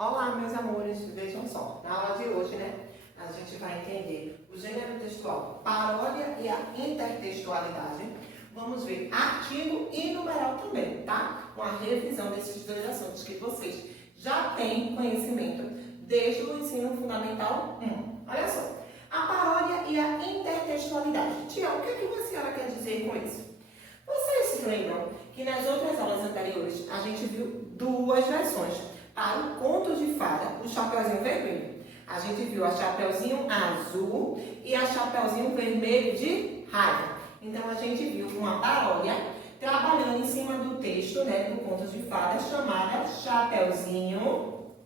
Olá, meus amores, vejam só, na aula de hoje, a gente vai entender o gênero textual, paródia e a intertextualidade. Vamos ver artigo e numeral também, tá? Uma revisão desses dois assuntos que vocês já têm conhecimento desde o ensino fundamental 1. Olha só, a paródia e a intertextualidade. Tia, o que a senhora quer dizer com isso? Vocês se lembram que nas outras aulas anteriores a gente viu duas versões para o conto de fada, o Chapeuzinho Vermelho. A gente viu a Chapeuzinho Azul e a Chapeuzinho Vermelho de Raiva. Então a gente viu uma paródia trabalhando em cima do texto, do conto de fada, chamada Chapeuzinho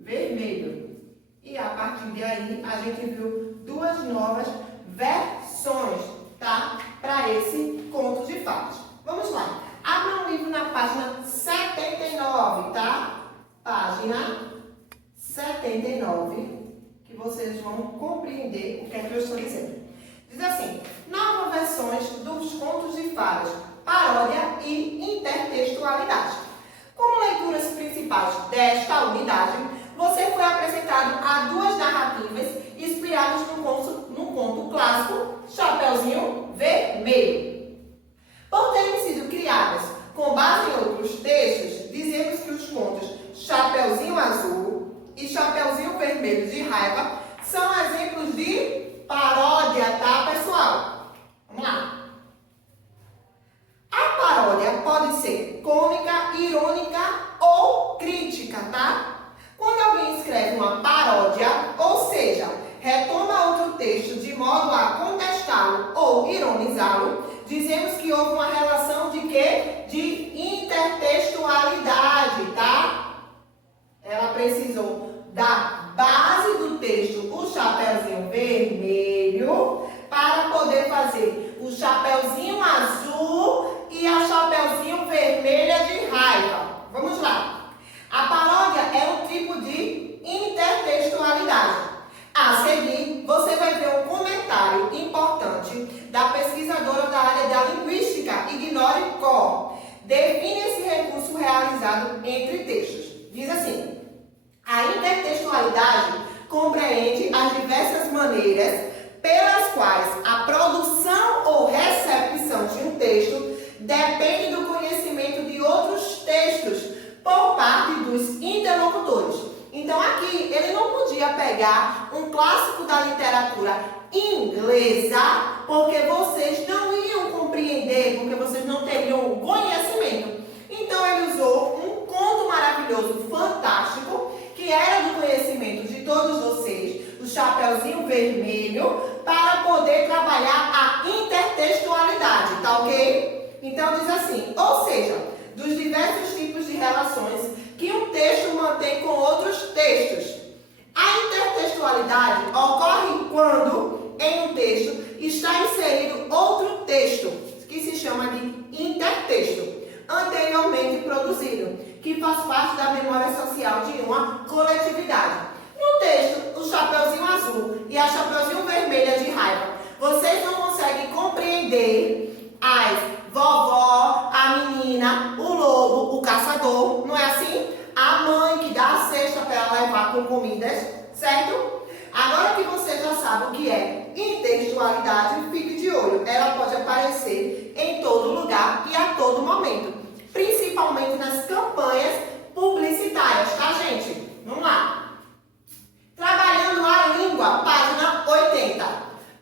Vermelho. E a partir daí a gente viu duas novas versões, tá? Para esse conto de fadas. Vamos lá. Abra um livro na página 79, tá? Página 79, que vocês vão compreender o que é que eu estou dizendo. Diz assim: novas versões dos contos de fadas, paródia e intertextualidade. Como leituras principais desta unidade, você foi apresentado a duas narrativas inspiradas no conto clássico Chapeuzinho Vermelho. Por terem sido criadas com base em outros textos, dizemos que os contos Chapeuzinho Azul e Chapeuzinho Vermelho de Raiva são exemplos de paródia, tá, pessoal? Vamos lá. A paródia pode ser cômica, irônica ou crítica, tá? Quando alguém escreve uma paródia, ou seja, retoma outro texto de modo a contestá-lo ou ironizá-lo, dizemos que houve uma relação de quê? De intertextualidade, tá? Ela precisou da base do texto, o Chapeuzinho Vermelho, para poder fazer o Chapeuzinho Azul e a Chapeuzinho Vermelha de Raiva. Vamos lá. A paródia é um tipo de intertextualidade. A seguir, você vai ver um comentário importante da pesquisadora da área da linguística, Ignore Cor. Define esse recurso realizado entre textos. Diz assim: a intertextualidade compreende as diversas maneiras pelas quais a produção ou recepção de um texto depende do conhecimento de outros textos por parte dos interlocutores. Então aqui ele não podia pegar um clássico da literatura inglesa, porque vocês não iam compreender, porque vocês não teriam o conhecimento. Então ele usou um conto maravilhoso, fantástico, que era do conhecimento de todos vocês, o Chapeuzinho Vermelho, para poder trabalhar a intertextualidade, tá ok? Então diz assim, ou seja, dos diversos tipos de relações que um texto mantém com outros textos. A intertextualidade ocorre quando, em um texto, está inserido outro texto, que se chama de intertexto, anteriormente produzido, que faz parte da memória social de uma coletividade. No texto, o Chapeuzinho Azul e a Chapeuzinho Vermelha de Raiva, vocês não conseguem compreender as vovó, a menina, o lobo, o caçador, não é assim? A mãe que dá a cesta para ela levar com comidas, certo? Agora que você já sabe o que é intertextualidade, fique de olho. Ela pode aparecer em todo lugar e a todo momento, principalmente nas campanhas publicitárias, tá, gente? Vamos lá. Trabalhando a língua, página 80.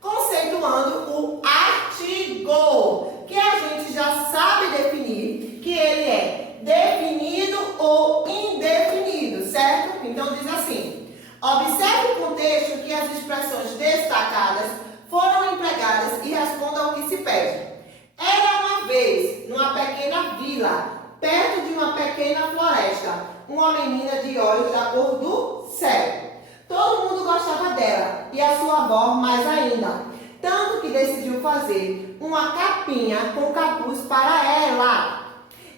Conceituando o artigo, que a gente já sabe definir, que ele é definido ou indefinido, certo? Então diz assim: observe o contexto que as expressões destacadas foram empregadas e responda ao que se pede. Era uma vez, numa pequena vila, perto de uma pequena floresta, uma menina de olhos da cor do céu. Todo mundo gostava dela e a sua avó mais ainda, tanto que decidiu fazer uma capinha com capuz para ela.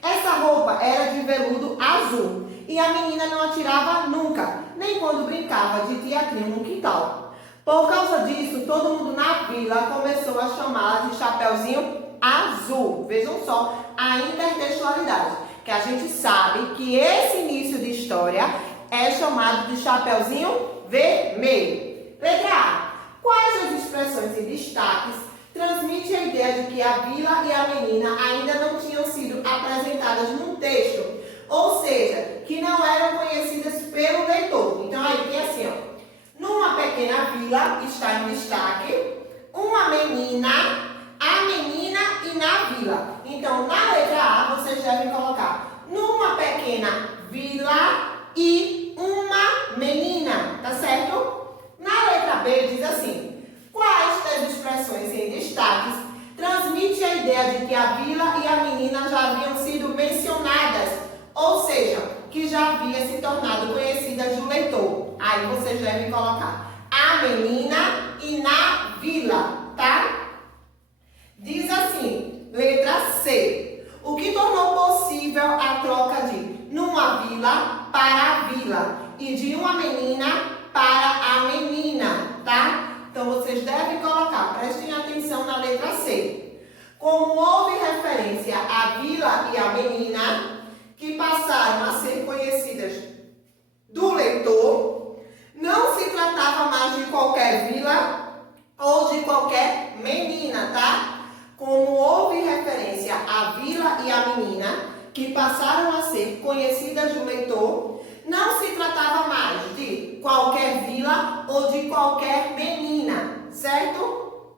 Essa roupa era de veludo azul e a menina não a tirava nunca, nem quando brincava de teatrinho no quintal. Por causa disso, todo mundo na vila começou a chamá-la de Chapeuzinho Azul. Vejam só a intertextualidade. que a gente sabe que esse início de história é chamado de Chapeuzinho Vermelho. Letra A. Quais das expressões em destaques transmitem a ideia de que a vila e a menina ainda não tinham sido apresentadas no texto? Ou seja, que não eram conhecidas pelo leitor. Então, aí tem assim, ó. Numa pequena vila está em destaque uma menina, a menina e na vila. Então, na letra A, vocês devem colocar numa pequena vila e uma menina, tá certo? Na letra B, diz assim: quais das expressões em destaques transmite a ideia de que a vila e a menina já haviam sido mencionadas, ou seja, que já havia se tornado conhecidas do leitor? Aí vocês devem colocar a menina e na vila, tá? Diz assim, letra C. O que tornou possível a troca de numa vila para a vila e de uma menina para a menina, tá? Então vocês devem colocar, prestem atenção na letra C. Como houve referência à vila e à menina, que passaram a ser conhecidas do leitor, não se tratava mais de qualquer vila ou de qualquer menina, tá? Como houve referência à vila e à menina, que passaram a ser conhecidas do leitor, não se tratava mais de qualquer vila ou de qualquer menina, certo?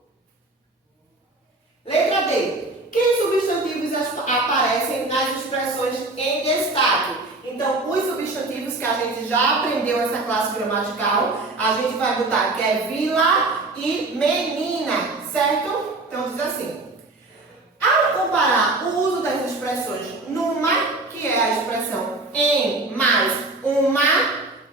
Letra D. Que substantivos aparecem nas expressões em destaque? Então, os substantivos que a gente já aprendeu nessa classe gramatical, a gente vai botar que é vila e menina, certo? Então, diz assim. Ao comparar o uso das expressões numa, que é a expressão em mais uma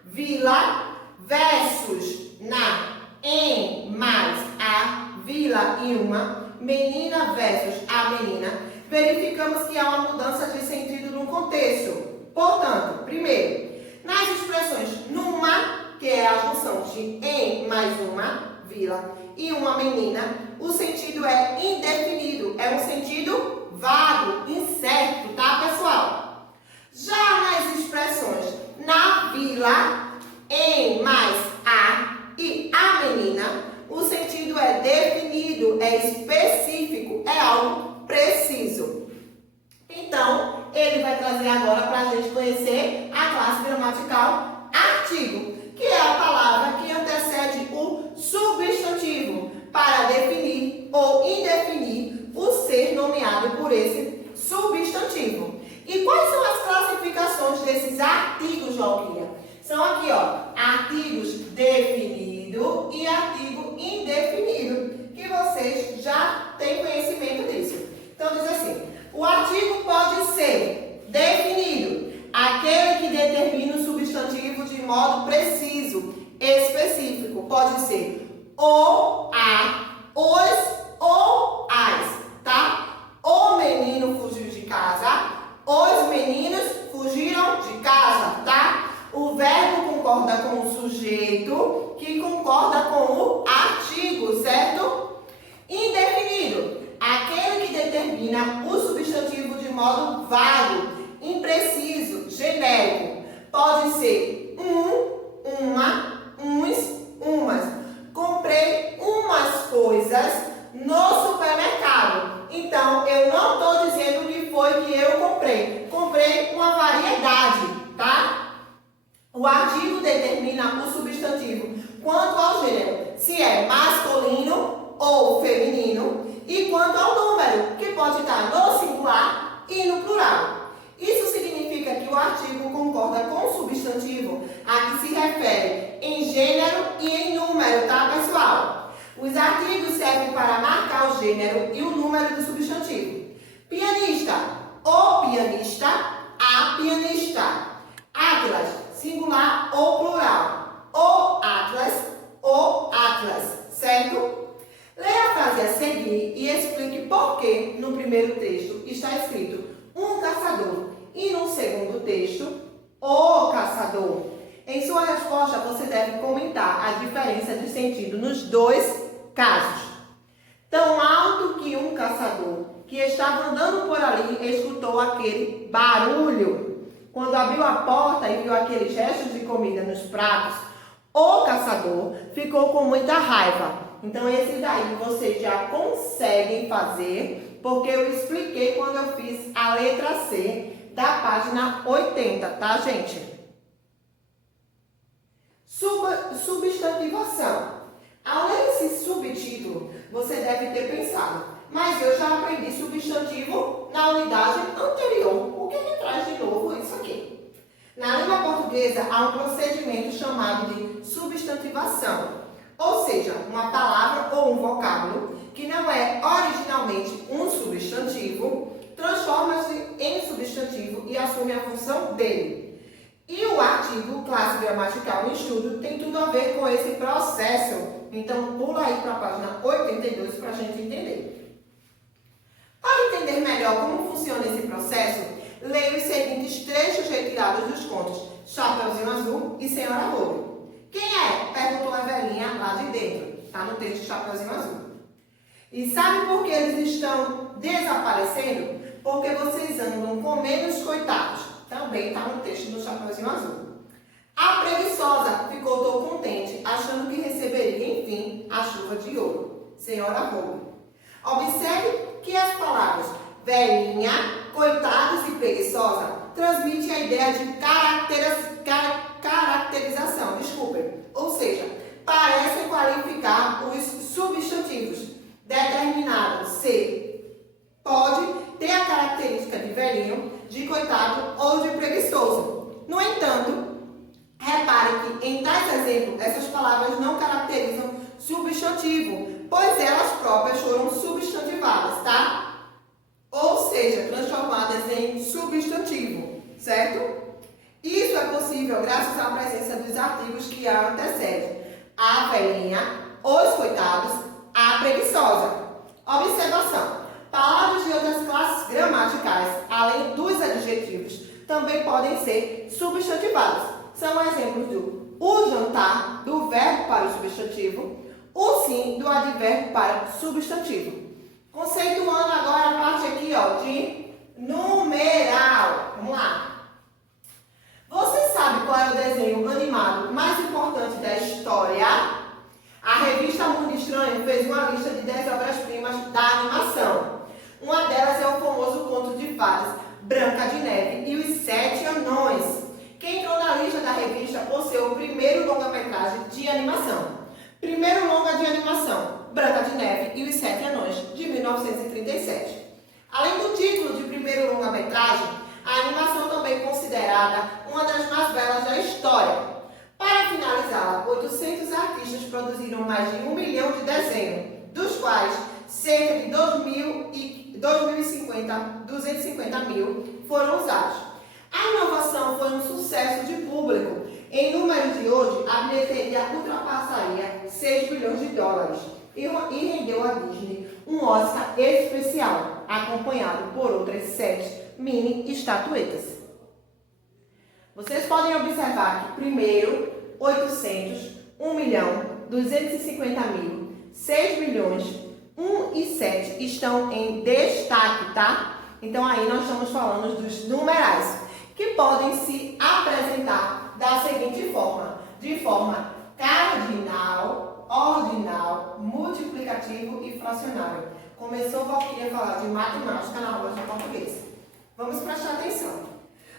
vila, versus na em mais a vila e uma menina versus a menina, verificamos que há uma mudança de sentido no contexto. Portanto, primeiro, nas expressões numa, que é a junção de em mais uma vila e uma menina, o sentido é indefinido, é um sentido vago, incerto, tá, pessoal? Já nas expressões na vila, em mais a e a menina, o sentido é definido, é específico, é algo preciso. Então, ele vai trazer agora para a gente conhecer a classe gramatical artigo, que é a palavra que antecede o substantivo para definir ou indefinir o ser nomeado por esse substantivo. E quais são as classificações desses artigos, Joaquim? São aqui, ó, artigos definido e artigo indefinido, que vocês já têm conhecimento disso. Então, diz assim, o artigo pode ser definido, aquele que determina o substantivo de modo preciso, específico. Pode ser o, a, os ou as, tá? O menino fugiu de casa, os meninos fugiram de casa, tá? O verbo concorda com o sujeito, que concorda com o artigo, certo? Indefinido, aquele que determina o substantivo de modo vago, impreciso, genérico. Pode ser uma, uns, umas. Comprei umas coisas no supermercado. Então, eu não estou dizendo o que foi que eu comprei. Comprei uma variedade, tá? O artigo determina o substantivo quanto ao gênero, se é masculino ou feminino, e quanto ao número, que pode estar no singular e no plural. Isso significa que o artigo concorda com o substantivo a que se refere em gênero e em número, tá, pessoal? Os artigos servem para marcar o gênero e o número do substantivo. Pianista, o pianista, a pianista. Atlas, singular ou plural. O atlas, certo? Leia a frase a seguir e explique por que no primeiro texto está escrito um caçador e no segundo texto, o caçador. Em sua resposta, você deve comentar a diferença de sentido nos dois casos. Tão alto que um caçador, que que estava andando por ali escutou aquele barulho. Quando abriu a porta e viu aqueles restos de comida nos pratos, o caçador ficou com muita raiva. Então, esse daí vocês já conseguem fazer, porque eu expliquei quando eu fiz a letra C da página 80, tá, gente? Substantivação. Ao ler esse subtítulo, você deve ter pensado, mas eu já aprendi substantivo na unidade anterior. Por que me traz de novo isso aqui? Na língua portuguesa, há um procedimento chamado de substantivação, ou seja, uma palavra ou um vocábulo que não é originalmente um substantivo, transforma-se em substantivo e assume a função dele. E o artigo classe gramatical em estudo tem tudo a ver com esse processo. Então, pula aí para a página 82 para a gente entender. Para entender melhor como funciona esse processo, leia os seguintes trechos retirados dos contos Chapeuzinho Azul e Senhora Lobo. Quem é? Perguntou a velhinha lá de dentro. Está no texto Chapeuzinho Azul. E sabe por que eles estão desaparecendo? Porque vocês andam com menos coitados. Também está no texto do Chapeuzinho Azul. A preguiçosa ficou tão contente, achando que receberia, enfim, a chuva de ouro. Senhora Lobo. Observe que as palavras velhinha, coitados e preguiçosa transmitem a ideia de caracterização, ou seja, parecem qualificar os substantivos. Determinado ser pode ter a característica de velhinho, de coitado ou de preguiçoso. No entanto, repare que em tais exemplos, essas palavras não caracterizam substantivo, pois elas próprias foram substantivadas, tá? Ou seja, transformadas em substantivo, certo? Isso é possível graças à presença dos artigos que a antecedem. A velhinha, os coitados, a preguiçosa. Observação. Palavras de outras classes gramaticais, além dos adjetivos, também podem ser substantivadas. São exemplos do o jantar, do verbo para o substantivo, o sim, do advérbio para o substantivo. Conceituando agora a parte aqui, ó, de numeral. Vamos lá. Você sabe qual é o desenho animado mais importante da história? A revista Mundo Estranho fez uma lista de 10 obras-primas da animação. Uma delas é o famoso conto de fadas Branca de Neve e os Sete Anões, que entrou na lista da revista por ser o primeiro longa-metragem de animação. Primeiro longa de animação, Branca de Neve e os Sete Anões, de 1937. Além do título de primeiro longa-metragem, a animação também é considerada uma das mais belas da história. Para finalizá-la, 800 artistas produziram mais de 1 milhão de desenhos, dos quais cerca de 250 mil foram usados. A inovação foi um sucesso de público. Em números de hoje, a bilheteria ultrapassaria 6 bilhões de dólares e rendeu à Disney um Oscar especial, acompanhado por outras 7 mini estatuetas. Vocês podem observar que primeiro, 800, 1 milhão, 250 mil, 6 bilhões, 1 e 7 estão em destaque, tá? Então aí nós estamos falando dos numerais, que podem se apresentar da seguinte forma, de forma cardinal, ordinal, multiplicativo e fracionário. Começou o Valquíria a falar de matemática na aula de português. Vamos prestar atenção.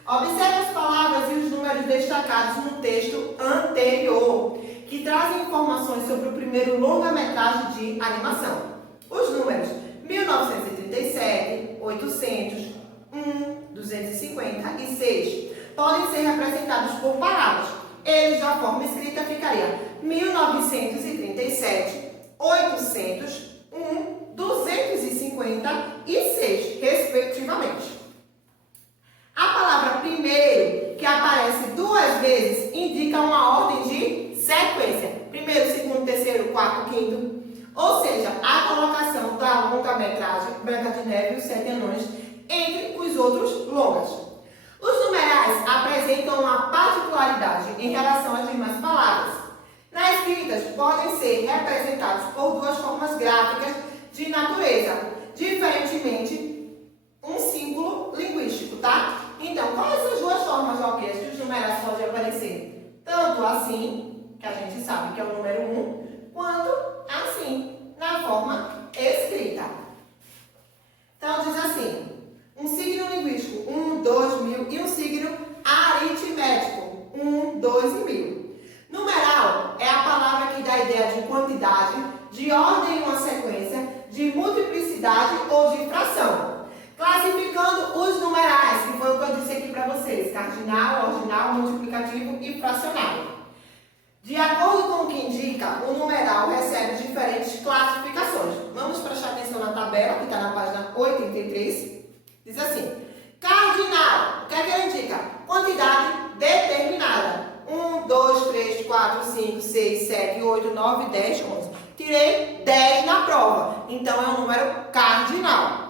Observe as palavras e os números destacados no texto anterior, que trazem informações sobre o primeiro longa-metragem de animação. Os números 1937, 800, 1, 250 e 6 podem ser representados por palavras. Eles, da forma escrita, ficariam 1937, 800, 1, 250 e 6, respectivamente. A palavra primeiro, que aparece 2 vezes, indica uma ordem de sequência. Primeiro, segundo, terceiro, quarto, quinto. Ou seja, a colocação da longa-metragem Branca de Neve e os Sete Anões entre os outros longas. Os numerais apresentam uma particularidade em relação às demais palavras. Na escrita, podem ser representados por 2 formas gráficas de natureza, diferentemente sabe que é o número 1, quando assim, na forma escrita. Então, diz assim, um signo linguístico, 1, 2, 1000, e um signo aritmético, 1, 2 e 1000. Numeral é a palavra que dá a ideia de quantidade, de ordem em uma sequência, de multiplicidade ou de fração. Classificando os numerais, que foi o que eu disse aqui para vocês, cardinal, ordinal, multiplicativo e fracionário. De acordo com o que indica, o numeral recebe diferentes classificações. Vamos prestar atenção na tabela, que está na página 83. Diz assim, cardinal, o que é que ele indica? Quantidade determinada. 1, 2, 3, 4, 5, 6, 7, 8, 9, 10, 11. Tirei 10 na prova, então é um número cardinal.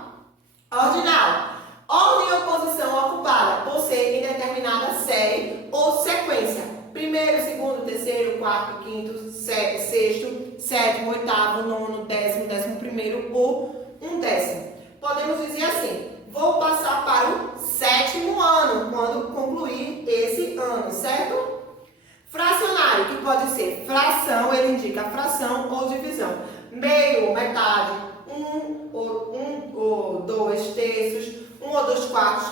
Ordinal. Ordem ou posição ocupada por ser em determinada série ou sequência. Primeiro, segundo, terceiro, quarto, quinto, sexto, sétimo, oitavo, nono, décimo, 11º ou 1/10. Podemos dizer assim, vou passar para o 7º ano, quando concluir esse ano, certo? Fracionário, que pode ser fração, ele indica fração ou divisão. Meio, metade, 1 ou 2 terços, 1 ou 2 quartos,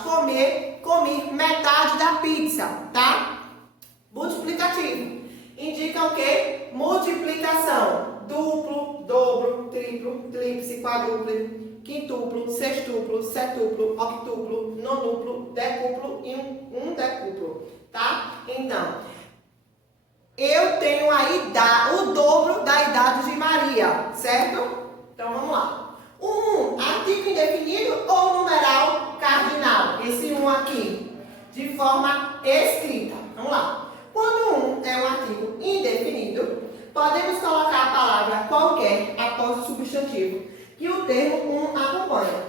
comi metade da pizza, tá? Multiplicativo, indica o quê? Multiplicação, duplo, dobro, triplo, tríplice, quadruplo, quintuplo, sextuplo, setuplo, octuplo, nonuplo, decuplo e um decuplo, tá? Então, eu tenho o dobro da idade de Maria, certo? Então, vamos lá. O 1, artigo indefinido ou numeral cardinal? Esse 1 aqui, de forma escrita. Vamos lá. Quando 1 é um artigo indefinido, podemos colocar a palavra qualquer após o substantivo, que o termo 1 acompanha.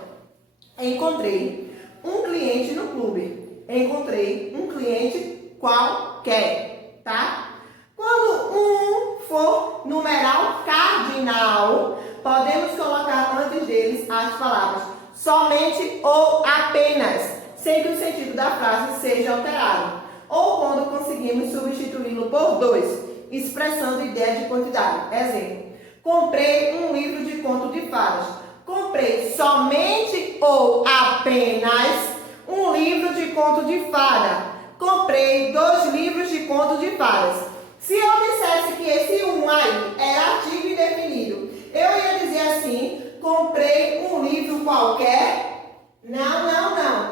Encontrei um cliente no clube. Encontrei um cliente qualquer, tá? Quando 1 for numeral cardinal, podemos colocar antes deles as palavras somente ou apenas, sem que o sentido da frase seja alterado. Ou quando conseguimos substituí-lo por 2, expressando ideia de quantidade. Exemplo, comprei um livro de conto de fadas. Comprei somente ou apenas um livro de conto de fada. Comprei 2 livros de conto de fadas. Se eu dissesse que esse 1 aí era artigo indefinido, eu ia dizer assim, comprei um livro qualquer? Não,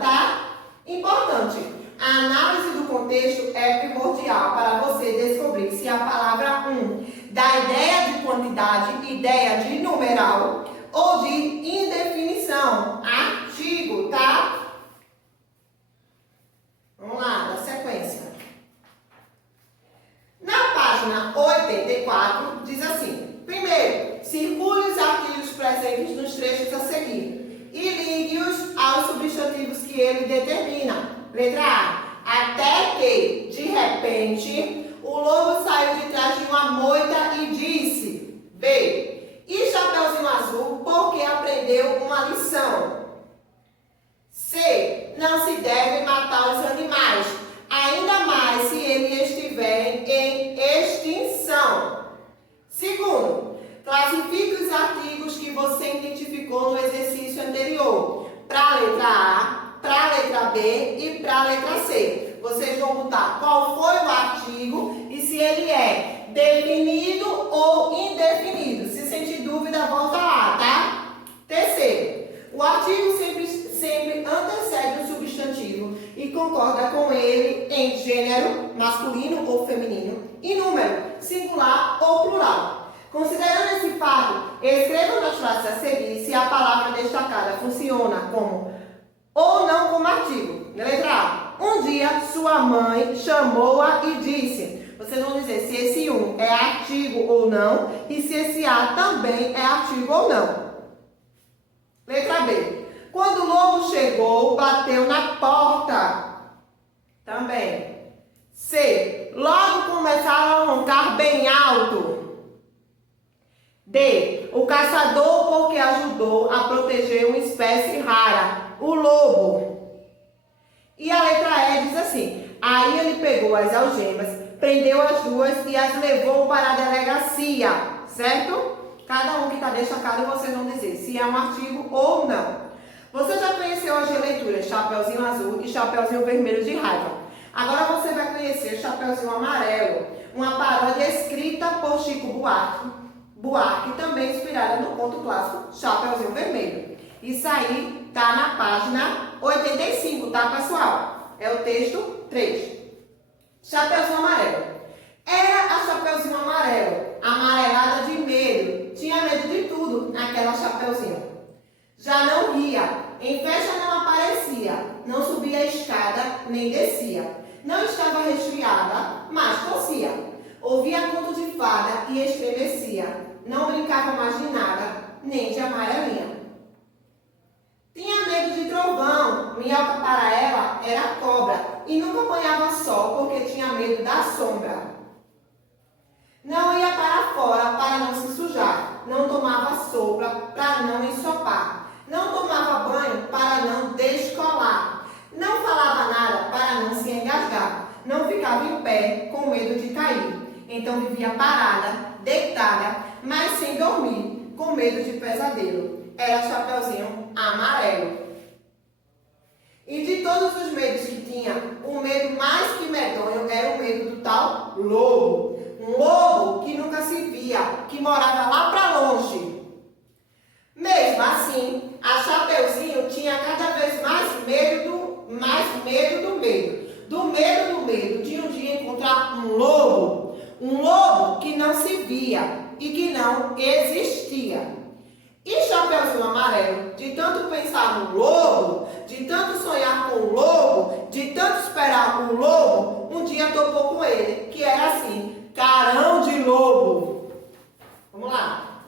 tá? Importante, a análise do contexto é primordial para você descobrir se a palavra 1 dá ideia de quantidade, ideia de numeral ou de indefinição, artigo, tá? Vamos lá, da sequência. Na página 84, diz assim, primeiro, circule os artigos presentes nos trechos a seguir e ligue-os aos substantivos que ele determina. Letra A. Até que, de repente, o lobo saiu de trás de uma moita e disse. B. E Chapeuzinho Azul, porque aprendeu uma lição. C. Não se deve matar os animais, ainda mais se eles estiverem em extinção. Segundo, classifique os artigos que você identificou no exercício anterior, para a letra A, para a letra B e para a letra C. Vocês vão botar qual foi o artigo e se ele é definido ou indefinido. Se sentir dúvida, volta lá, tá? Terceiro, o artigo sempre antecede o substantivo e concorda com ele em gênero, masculino ou feminino, e número, singular ou plural. Considerando esse fato, escreva nas frases a seguir se a palavra destacada funciona como ou não como artigo. Letra A. Um dia sua mãe chamou-a e disse. Vocês vão dizer se esse 1 é artigo ou não e se esse A também é artigo ou não. Letra B. Quando o lobo chegou, bateu na porta. Também. C. Logo começaram a roncar bem alto. D. O caçador porque ajudou a proteger uma espécie rara, o lobo. E a letra E diz assim. Aí ele pegou as algemas, prendeu as duas e as levou para a delegacia, certo? Cada um que está destacado, vocês vão dizer se é um artigo ou não. Você já conheceu as releituras Chapeuzinho Azul e Chapeuzinho Vermelho de Raiva. Agora você vai conhecer Chapeuzinho Amarelo, uma paródia escrita por Chico Buarque, também inspirada no conto clássico Chapeuzinho Vermelho. Isso aí tá na página 85, tá, pessoal? É o texto 3. Chapeuzinho Amarelo. Era a Chapeuzinho Amarelo, amarelada de medo. Tinha medo de tudo naquela Chapeuzinho. Já não ria, em festa não aparecia, não subia a escada nem descia. Não estava resfriada, mas tossia. Ouvia conto de fada e estremecia. Não brincava mais de nada, nem de amarelinha. Tinha medo de trovão, minhoca para ela era cobra, e nunca apanhava sol porque tinha medo da sombra. Não ia para fora para não se sujar, não tomava sopa para não ensopar, não tomava banho para não descolar, não falava nada para não se engasgar, não ficava em pé com medo de cair, então vivia parada, deitada, mas sem dormir, com medo de pesadelo. Era Chapeuzinho Amarelo. E de todos os medos que tinha, o medo mais que medonho era o medo do tal lobo. Um lobo que nunca se via, que morava lá para longe. Mesmo assim, a Chapeuzinho tinha cada vez mais medo do medo. Do medo de um dia encontrar um lobo que não se via e que não existia. E Chapeuzinho Amarelo, de tanto pensar no lobo, de tanto sonhar com o lobo, de tanto esperar o lobo, um dia topou com ele, que era assim, carão de lobo. Vamos lá.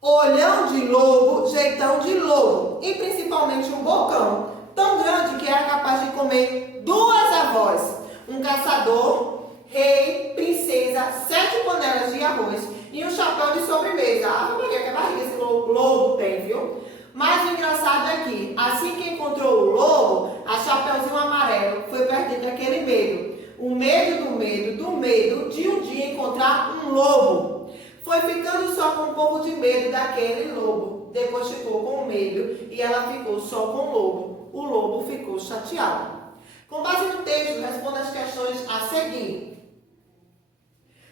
Olhão de lobo, jeitão de lobo, e principalmente um bocão, tão grande que era capaz de comer 2 avós, um caçador, rei, princesa, 7 panelas de arroz e um chapéu de sobremesa. Ah, que barriga esse lobo tem, viu? Mas o engraçado é que, assim que encontrou o lobo, a Chapeuzinho Amarelo foi perdendo aquele medo. O medo de um dia encontrar um lobo. Foi ficando só com um pouco de medo daquele lobo. Depois ficou com medo e ela ficou só com o lobo. O lobo ficou chateado. Com base no texto, responda as questões a seguir.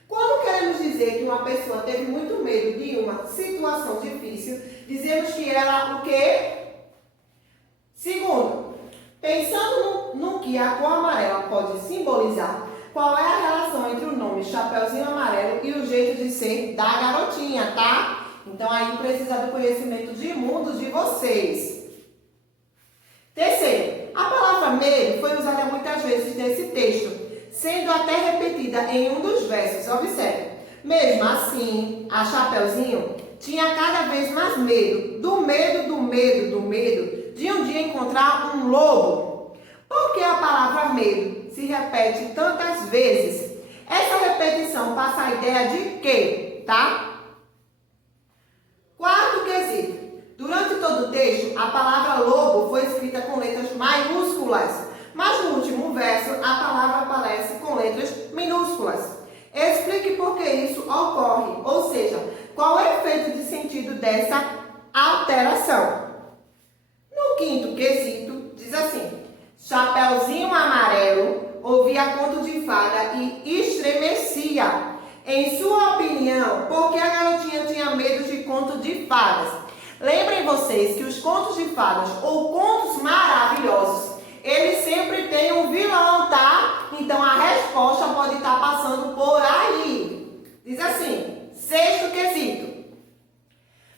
Quando queremos dizer que uma pessoa teve muito medo de uma situação difícil, dizemos que ela o quê? Segundo, pensando no que a cor amarela pode simbolizar, qual é a relação entre o nome Chapeuzinho Amarelo e o jeito de ser da garotinha, tá? Então aí precisa do conhecimento de mundo de vocês. Terceiro, a palavra medo foi usada muitas vezes nesse texto, sendo até repetida em um dos versos. Observe. Mesmo assim, a Chapeuzinho tinha cada vez mais medo de um dia encontrar um lobo. Por que a palavra medo se repete tantas vezes? Essa repetição passa a ideia de quê, tá? Quarto quesito. Durante todo o texto, a palavra lobo foi escrita com letras maiúsculas. Mas no último verso, a palavra aparece com letras minúsculas. Explique por que isso ocorre, ou seja, qual é o efeito de sentido dessa alteração. No quinto quesito, diz assim: Chapeuzinho Amarelo ouvia conto de fada e estremecia. Em sua opinião, por que a garotinha tinha medo de conto de fadas? Lembrem vocês que os contos de fadas ou contos maravilhosos, eles sempre têm um vilão, tá? Então a resposta pode estar passando por aí. Diz assim, sexto quesito.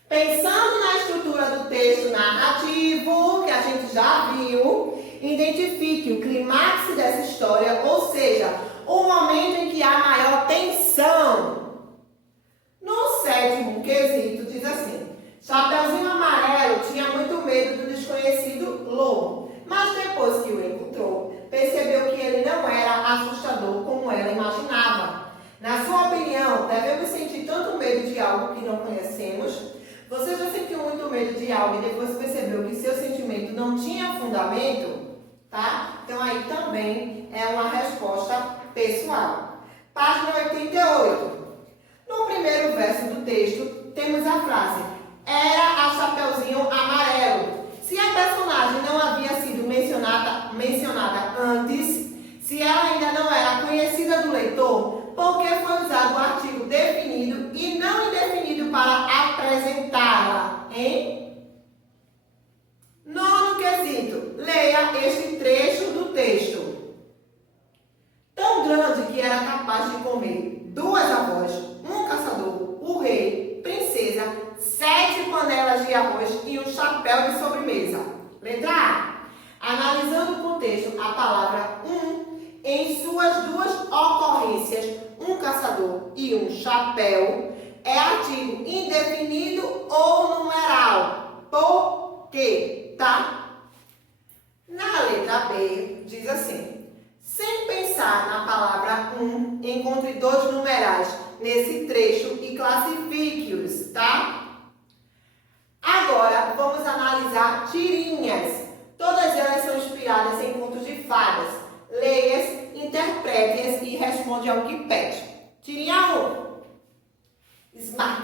Pensando na estrutura do texto narrativo, que a gente já viu, identifique o clímax dessa história, ou seja, o momento em que há maior tensão. No sétimo quesito diz assim, Chapeuzinho Amarelo tinha muito medo do desconhecido lobo, mas depois que o encontrou, percebeu que ele não era assustador como ela imaginava. Na sua opinião, devemos sentir tanto medo de algo que não conhecemos? Você já sentiu muito medo de algo e depois percebeu que seu sentimento não tinha fundamento? tá? Então, aí também é uma resposta pessoal. Página 88. No primeiro verso do texto, temos a frase: era a Chapeuzinho Amarelo. Se a personagem não havia sido mencionada antes, se ela ainda não era conhecida do leitor, por que foi usado o artigo definido e não indefinido para apresentá-la, hein? Nono quesito. Leia este trecho do texto. Tão grande que era capaz de comer 2 avós, um caçador, o rei, princesa, 7 panelas de arroz e um chapéu de sobremesa. Letra A. Analisando o contexto, a palavra em suas 2 ocorrências, um caçador e um chapéu, é artigo indefinido ou numeral. Por quê? Tá? Na letra B, diz assim: sem pensar na palavra encontre 2 numerais nesse trecho e classifique-os, tá? Agora, vamos analisar tirinhas. Todas elas são inspiradas em contos de fadas. Leia-as, interprete-as e responde ao que pede. Tirinha 1. Smack.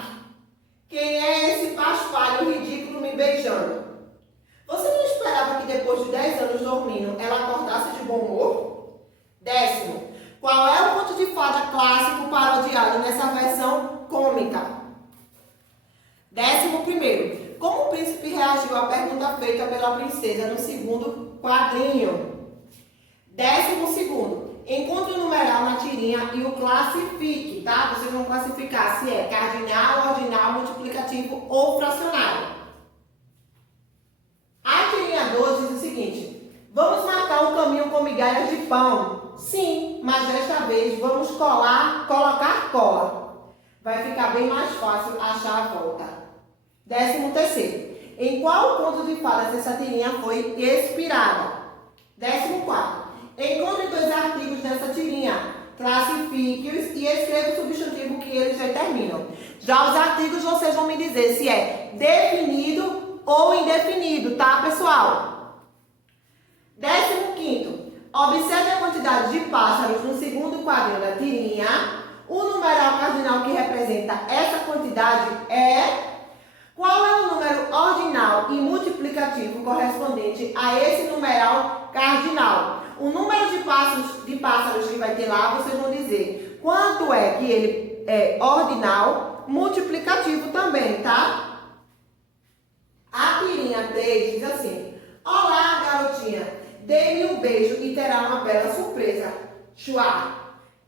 Quem é esse paspalho ridículo me beijando? Você não esperava que depois de 10 anos dormindo, ela acordasse de bom humor? 10º. Qual é o conto de fada clássico parodiado nessa versão cômica? 11º. Como o príncipe reagiu à pergunta feita pela princesa no segundo quadrinho? 12º. Encontre o numeral na tirinha e o classifique, tá? Vocês vão classificar se é cardinal, ordinal, multiplicativo ou fracionário. A tirinha 2 diz o seguinte: vamos marcar o caminho com migalhas de pão. Sim, mas desta vez vamos colocar cola. Vai ficar bem mais fácil achar a volta. 13º. Em qual conto de fadas essa tirinha foi inspirada? 14º. Encontre 2 artigos nessa tirinha. Classifique-os e escreva o substantivo que eles determinam. Já os artigos vocês vão me dizer se é definido ou indefinido, tá, pessoal? 15º. Observe a quantidade de pássaros no segundo quadrinho da tirinha. O numeral cardinal que representa essa quantidade é... Qual é o número ordinal e multiplicativo correspondente a esse numeral cardinal? O número de pássaros que vai ter lá, vocês vão dizer quanto é que ele é ordinal, multiplicativo também, tá? A tirinha 3 diz assim: olá, garotinha, dê-me um beijo e terá uma bela surpresa. Chua.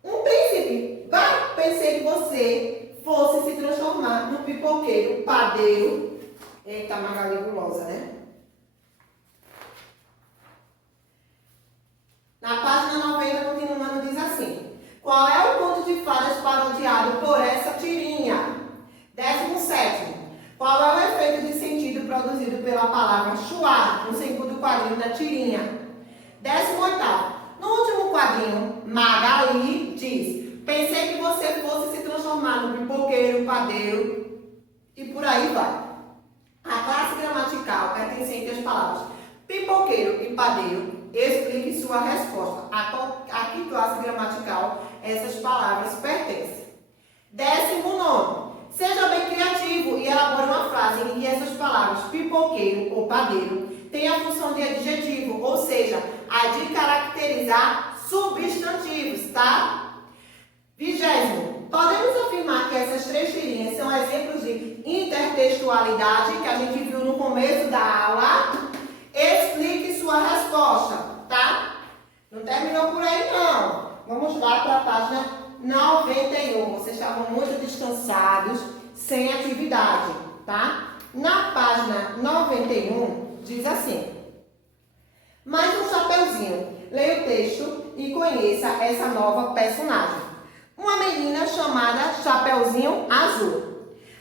Um príncipe. Vai, pensei que você fosse se transformar num pipoqueiro, padeiro. Eita, Magali gulosa, né? Na página 90, continuando, diz assim: qual é o conto de fadas parodiado por essa tirinha? 17º. Qual é o efeito de sentido produzido pela palavra chuá no segundo quadrinho da tirinha? 18º. No último quadrinho, Magali diz: pensei que você fosse se transformar no pipoqueiro, padeiro e por aí vai. A classe gramatical pertencente às palavras pipoqueiro e padeiro, explique sua resposta. A que classe gramatical essas palavras pertencem? 19º. Seja bem criativo e elabore uma frase em que essas palavras pipoqueiro ou padeiro têm a função de adjetivo, ou seja, a de caracterizar substantivos, tá? 20º. Podemos afirmar que essas 3 tirinhas são exemplos de intertextualidade que a gente viu no começo da aula. Explique sua resposta, tá? Não terminou por aí, não. Vamos lá para a página 91. Vocês estavam muito descansados, sem atividade, tá? Na página 91, diz assim: mais um chapeuzinho. Leia o texto e conheça essa nova personagem. Uma menina chamada Chapeuzinho Azul.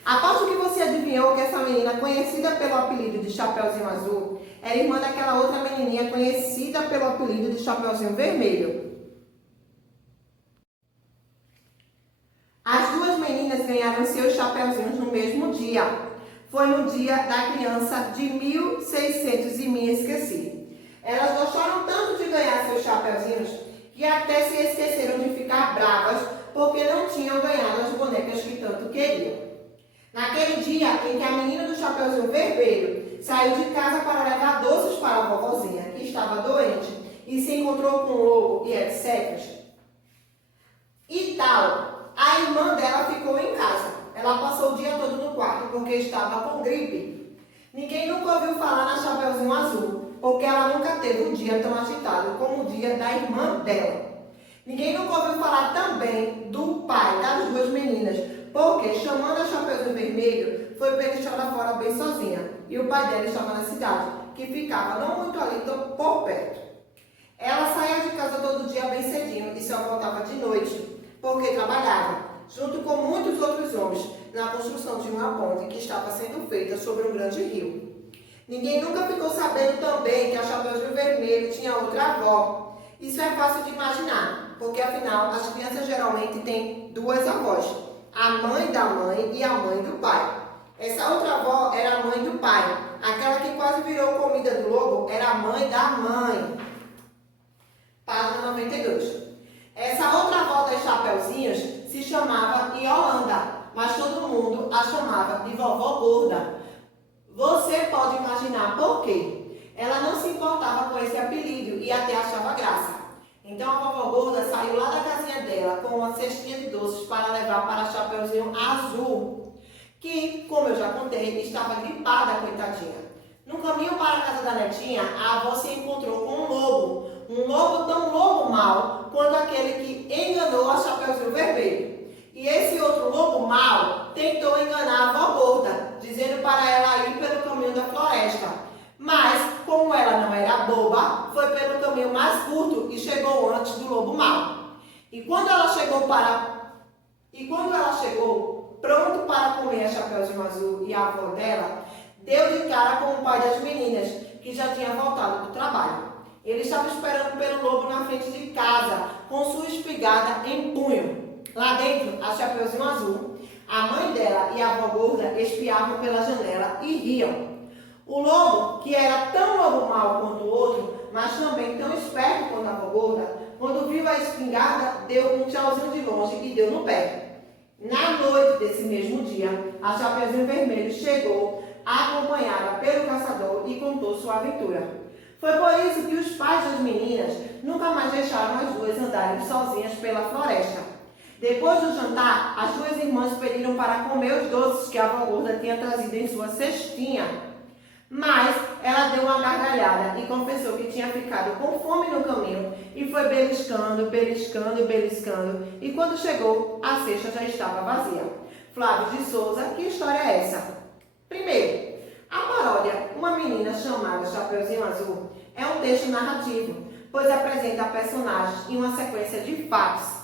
Aposto que você adivinhou que essa menina, conhecida pelo apelido de Chapeuzinho Azul, era irmã daquela outra menininha conhecida pelo apelido de Chapeuzinho Vermelho. As 2 meninas ganharam seus chapeuzinhos no mesmo dia. Foi no dia da criança de 1600 e me esqueci. Elas gostaram tanto ganhar seus chapeuzinhos que até se esqueceram de ficar bravas porque não tinham ganhado as bonecas que tanto queriam. Naquele dia em que a menina do Chapeuzinho Vermelho saiu de casa para levar doces para a vovozinha, que estava doente, e se encontrou com o lobo e etc. E tal, a irmã dela ficou em casa. Ela passou o dia todo no quarto porque estava com gripe. Ninguém nunca ouviu falar na Chapeuzinho Azul, porque ela nunca teve um dia tão agitado como o dia da irmã dela. Ninguém nunca ouviu falar também do pai das duas meninas, porque, chamando a Chapeuzinho Vermelho, foi pega estar fora bem sozinha. E o pai dela estava na cidade, que ficava não muito ali, tão por perto. Ela saía de casa todo dia bem cedinho e só voltava de noite, porque trabalhava, junto com muitos outros homens, na construção de uma ponte que estava sendo feita sobre um grande rio. Ninguém nunca ficou sabendo também que a Chapeuzinho Vermelho tinha outra avó. Isso é fácil de imaginar, porque afinal as crianças geralmente têm duas avós, a mãe da mãe e a mãe do pai. Essa outra avó era a mãe do pai, aquela que quase virou comida do lobo era a mãe da mãe. Página 92. Essa outra avó das Chapeuzinhos se chamava Yolanda, mas todo mundo a chamava de vovó gorda. Você pode imaginar por quê? Ela não se importava com esse apelido e até achava graça. Então a vovó gorda saiu lá da casinha dela com uma cestinha de doces para levar para a Chapeuzinho Azul, que, como eu já contei, estava gripada, coitadinha. No caminho para a casa da netinha, a avó se encontrou com um lobo tão lobo mau quanto aquele que enganou a Chapeuzinho Vermelho. E esse outro lobo mau tentou enganar a avó gorda, dizendo para ela ir pelo caminho da floresta. Mas, como ela não era boba, foi pelo caminho mais curto e chegou antes do lobo mau. E quando ela chegou pronto para comer a Chapeuzinho Azul e a avó dela, deu de cara com o pai das meninas, que já tinha voltado do trabalho. Ele estava esperando pelo lobo na frente de casa, com sua espingarda em punho. Lá dentro, a Chapeuzinho Azul, a mãe dela e a avó gorda espiavam pela janela e riam. O lobo, que era tão lobo mau quanto o outro, mas também tão esperto quanto a avó gorda, quando viu a espingarda, deu um tchauzinho de longe e deu no pé. Na noite desse mesmo dia, a Chapeuzinho Vermelho chegou, acompanhada pelo caçador, e contou sua aventura. Foi por isso que os pais das meninas nunca mais deixaram as duas andarem sozinhas pela floresta. Depois do jantar, as duas irmãs pediram para comer os doces que a avó gorda tinha trazido em sua cestinha. Mas ela deu uma gargalhada e confessou que tinha ficado com fome no caminho e foi beliscando, beliscando, beliscando. E quando chegou, a cesta já estava vazia. Flávio de Souza, que história é essa? Primeiro, a paródia Uma Menina Chamada Chapeuzinho Azul é um texto narrativo, pois apresenta personagens em uma sequência de fatos.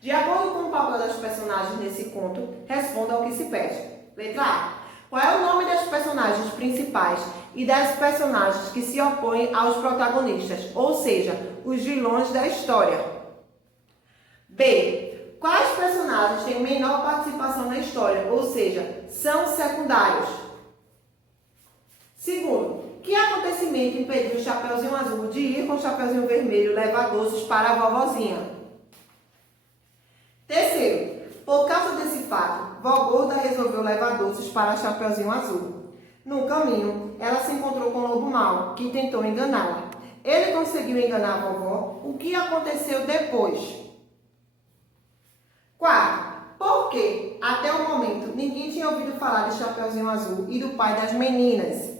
De acordo com o papel das personagens nesse conto, responda ao que se pede. Letra A. Qual é o nome das personagens principais e das personagens que se opõem aos protagonistas, ou seja, os vilões da história? B. Quais personagens têm menor participação na história, ou seja, são secundários? Segundo, que acontecimento impediu o Chapeuzinho Azul de ir com o Chapeuzinho Vermelho levar doces para a vovozinha? Terceiro, por causa desse fato, vó gorda resolveu levar doces para a Chapeuzinho Azul. No caminho, ela se encontrou com o lobo mau, que tentou enganá-la. Ele conseguiu enganar a vovó. O que aconteceu depois? Quarto, por que, até o momento, ninguém tinha ouvido falar de Chapeuzinho Azul e do pai das meninas?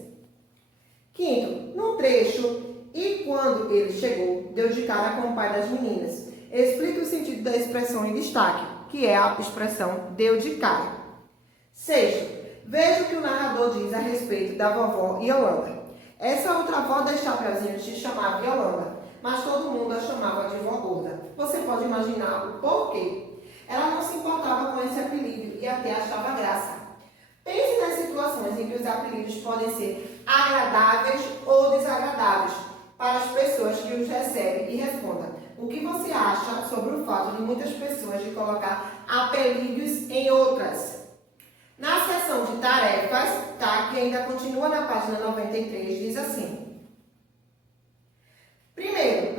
Quinto, no trecho, e quando ele chegou, deu de cara com o pai das meninas. Explique o sentido da expressão em destaque, que é a expressão deu de cara. Sexto, veja o que o narrador diz a respeito da vovó Yolanda. Essa outra avó das Chapeuzinhos se chamava Yolanda, mas todo mundo a chamava de vó gorda. Você pode imaginar o porquê. Ela não se importava com esse apelido e até achava graça. Pense nas situações em que os apelidos podem ser agradáveis ou desagradáveis para as pessoas que os recebem e responda. O que você acha sobre o fato de muitas pessoas de colocar apelidos em outras? Na seção de tarefas, que ainda continua na página 93, diz assim. Primeiro,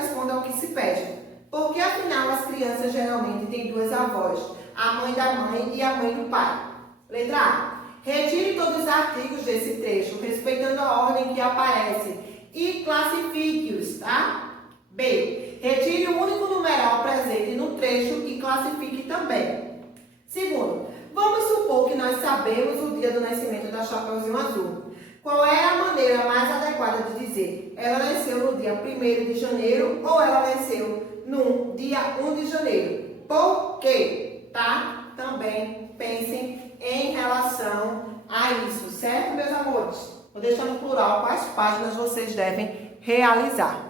responda ao que se pede. Porque afinal as crianças geralmente têm duas avós, a mãe da mãe e a mãe do pai. Letra A. Retire todos os artigos desse trecho, respeitando a ordem que aparece, e classifique-os, tá? B. Retire o único numeral presente no trecho e classifique também. Segundo, vamos supor que nós sabemos o dia do nascimento da Chapeuzinho Azul. Qual é a maneira mais adequada de dizer? Ela nasceu no dia 1º de janeiro ou ela nasceu no dia 1 de janeiro? Por quê? Tá? Também pensem em relação a isso, certo, meus amores? Vou deixar no plural quais páginas vocês devem realizar.